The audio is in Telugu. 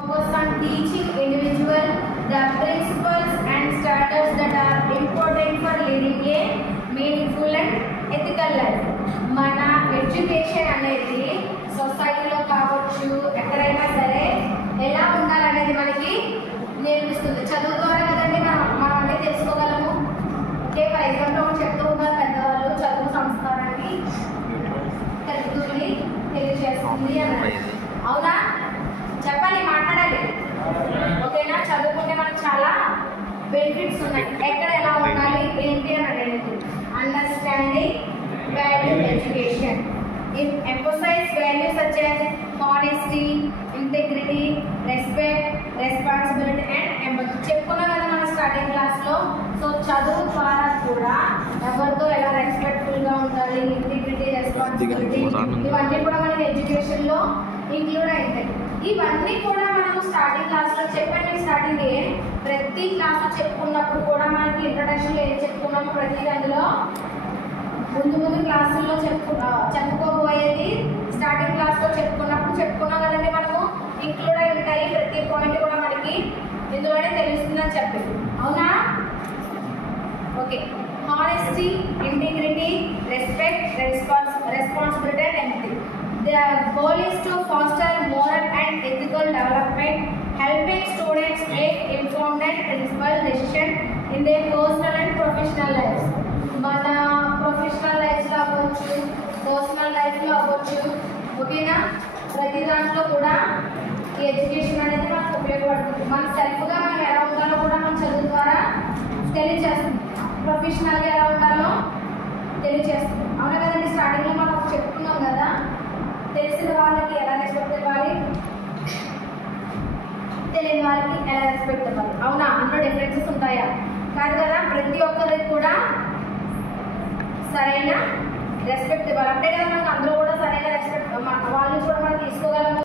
Focus on teaching individual the principles and standards that are important for leading a meaningful and ethical life. మన ఎడ్యుకేషన్ అనేది సొసైటీలో కావచ్చు ఎక్కడైనా సరే ఎలా ఉండాలనేది మనకి నేర్పిస్తుంది. చదువు ద్వారా కదండి మనం అన్నీ తెలుసుకోగలము. ఓకే, ఫర్ ఎగ్జాంపుల్ చెప్తూ ఉన్నారు పెద్దవాళ్ళు, చదువు సంస్కారాన్ని తెలుపుతుంది, తెలియజేస్తుంది అన్నారు. అవునా? చెప్పాలి, మాట్లాడాలి. ఓకేనా? చదువుకుంటే మనకు చాలా బెనిఫిట్స్ ఉన్నాయి. ఎక్కడ ఎలా ఉండాలి ఏంటి అని అనేది understanding value education. It emphasizes values such as honesty, integrity, respect, responsibility and empathy. చెప్పుకున్నాం కదా మన స్టార్టింగ్ క్లాస్లో. సో చదువు ద్వారా కూడా ఎవరితో ఎలా రెస్పెక్ట్ఫుల్గా ఉండాలి, ఇంటిగ్రిటీ, రెస్పాన్సిబిలిటీ, ఇవన్నీ కూడా మనకి ఎడ్యుకేషన్లో ఇంక్లూడ్ అవుతాయి. ఇవన్నీ కూడా మనము స్టార్టింగ్ క్లాస్లో చెప్పండి. స్టార్టింగ్ ప్రతి క్లాస్లో చెప్పుకున్నప్పుడు కూడా మనకి ఇంట్రడక్షన్లో ఏం చెప్పుకున్నాము, ప్రతి అందులో ముందు క్లాసుల్లో చెప్పుకోబోయేది స్టార్టింగ్ క్లాస్లో చెప్పుకున్నాం కదండి. మనము ఇంక్లూడ్ అయి ఉంటాయి. ప్రతి పాయింట్ కూడా మనకి ఇందులోనే తెలుస్తుందని చెప్పి, అవునా? Okay, honesty, integrity, respect, responsibility and empathy. The goal is to foster moral and ethical development, helping students make informed and principled decisions in their personal and professional lives. మన ప్రొఫెషనల్ లైఫ్లో అవ్వచ్చు, పర్సనల్ లైఫ్లో అవ్వచ్చు, ఓకేనా? ప్రతి దాంట్లో కూడా ఈ ఎడ్యుకేషన్ అనేది మనకు ఉపయోగపడుతుంది. మన సెల్ఫ్గా మనం ఎలా ఉండాలో కూడా మన చదువు ద్వారా తెలియజేస్తుంది. ప్రొఫెషనల్గా ఎలా ఉండాలో తెలియజేస్తుంది. అవునా కదండి? స్టార్టింగ్లో మనం చెప్పుకున్నాం కదా, తెలిసిన వాళ్ళకి ఎలా రెస్పెక్ట్ ఇవ్వాలి, తెలియని వాళ్ళకి ఎలా రెస్పెక్ట్ ఇవ్వాలి. అవునా? అందులో డిఫరెన్సెస్ ఉంటాయా? కాదు కదా. ప్రతి ఒక్కరికి కూడా సరైన రెస్పెక్ట్ ఇవ్వాలి. అంటే కదా మనకు అందరూ కూడా సరైన రెస్పెక్ట్